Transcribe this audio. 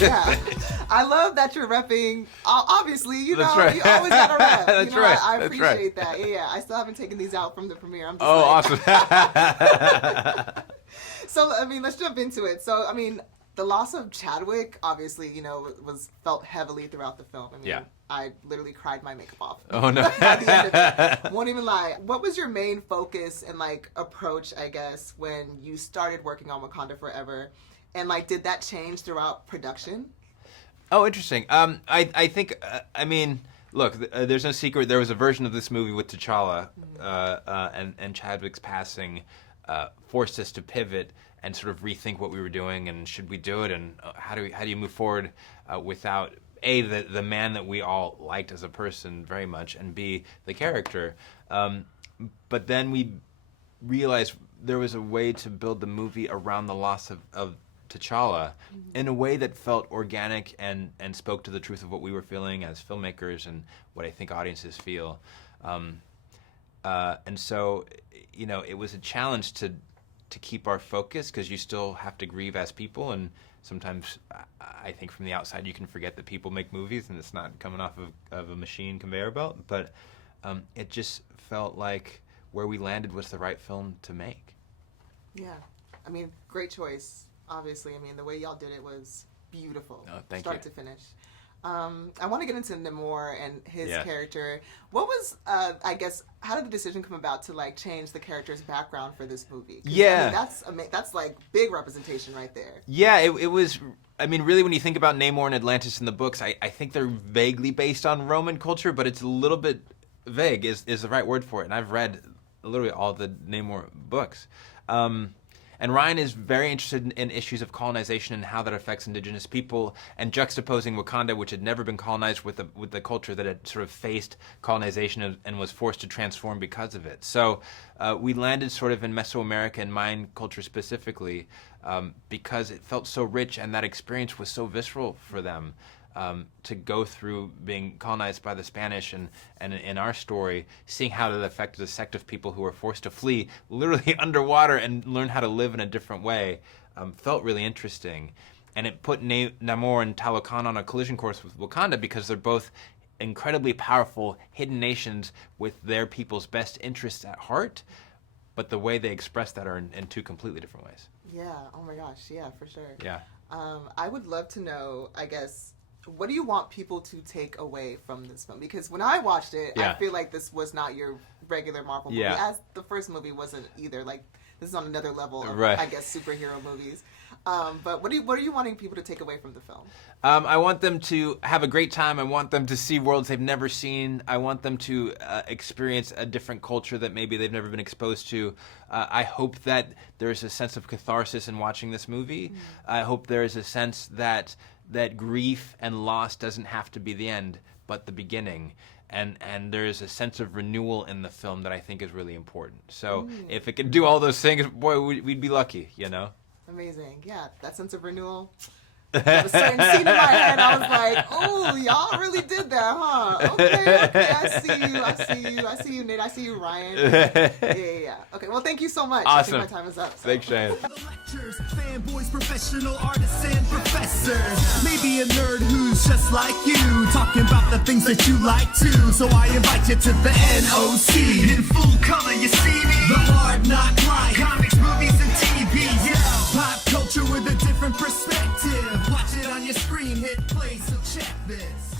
Yeah. I love that you're repping. Obviously, you know, Right. you always got to rep. That's you know, right. I That's appreciate right. that. Yeah. I still haven't taken these out from the premiere. I'm just Oh, like, awesome. So, I mean, let's jump into it. So, I mean, the loss of Chadwick, obviously, you know, was felt heavily throughout the film. I mean, Yeah. I literally cried my makeup off. Oh, no. At the end of it. Won't even lie. What was your main focus and, like, approach, I guess, when you started working on Wakanda Forever? And, like, did that change throughout production? Oh, interesting. I think, I mean, look, there's no secret. There was a version of this movie with T'Challa, and Chadwick's passing forced us to pivot and sort of rethink what we were doing and should we do it and how do you move forward without the man that we all liked as a person very much, and B, the character. But then we realized there was a way to build the movie around the loss of T'Challa in a way that felt organic and spoke to the truth of what we were feeling as filmmakers and what I think audiences feel. And so, you know, it was a challenge to keep our focus because you still have to grieve as people, and sometimes I think from the outside you can forget that people make movies and it's not coming off of a machine conveyor belt. But it just felt like where we landed was the right film to make. Yeah. I mean, great choice. Obviously, I mean, the way y'all did it was beautiful, start to finish. I want to get into Namor and his character. What was, I guess, how did the decision come about to like change the character's background for this movie? Yeah, I mean, that's like big representation right there. Yeah, it was. I mean, really, when you think about Namor and Atlantis in the books, I think they're vaguely based on Roman culture, but it's a little bit vague is the right word for it. And I've read literally all the Namor books. And Ryan is very interested in issues of colonization and how that affects indigenous people, and juxtaposing Wakanda, which had never been colonized, with the culture that had sort of faced colonization and was forced to transform because of it. So we landed sort of in Mesoamerica and Mayan culture specifically because it felt so rich and that experience was so visceral for them. To go through being colonized by the Spanish and in our story, seeing how it affected a sect of people who were forced to flee literally underwater and learn how to live in a different way, felt really interesting. And it put Namor and Talokan on a collision course with Wakanda because they're both incredibly powerful hidden nations with their people's best interests at heart, but the way they express that are in two completely different ways. Yeah, oh my gosh, yeah, for sure. Yeah. I would love to know, I guess, what do you want people to take away from this film? Because when I watched it, I feel like this was not your regular Marvel movie, as the first movie wasn't either. Like, this is on another level of, I guess, superhero movies. But what are you wanting people to take away from the film? I want them to have a great time. I want them to see worlds they've never seen. I want them to experience a different culture that maybe they've never been exposed to. I hope that there's a sense of catharsis in watching this movie. I hope there is a sense that grief and loss doesn't have to be the end, but the beginning. And there's a sense of renewal in the film that I think is really important. So if it can do all those things, boy, we'd be lucky, you know? Amazing. Yeah, that sense of renewal. There was a certain scene in my head, I was like, oh, y'all really did that, huh? Okay, I see you, Nate, I see you, Ryan. Yeah. Okay, well, thank you so much. Awesome. I think my time is up. So. Thanks, Cheyenne. Lectures, fanboys, professional artists, and professors. Maybe a nerd who's just like you, talking about the things that you like too. So I invite you to the NOC. In full color, you see me. The hard knock life. Comics, movies, and TV. Yeah. Pop culture with a different perspective. Watch it on your screen, hit play, so check this.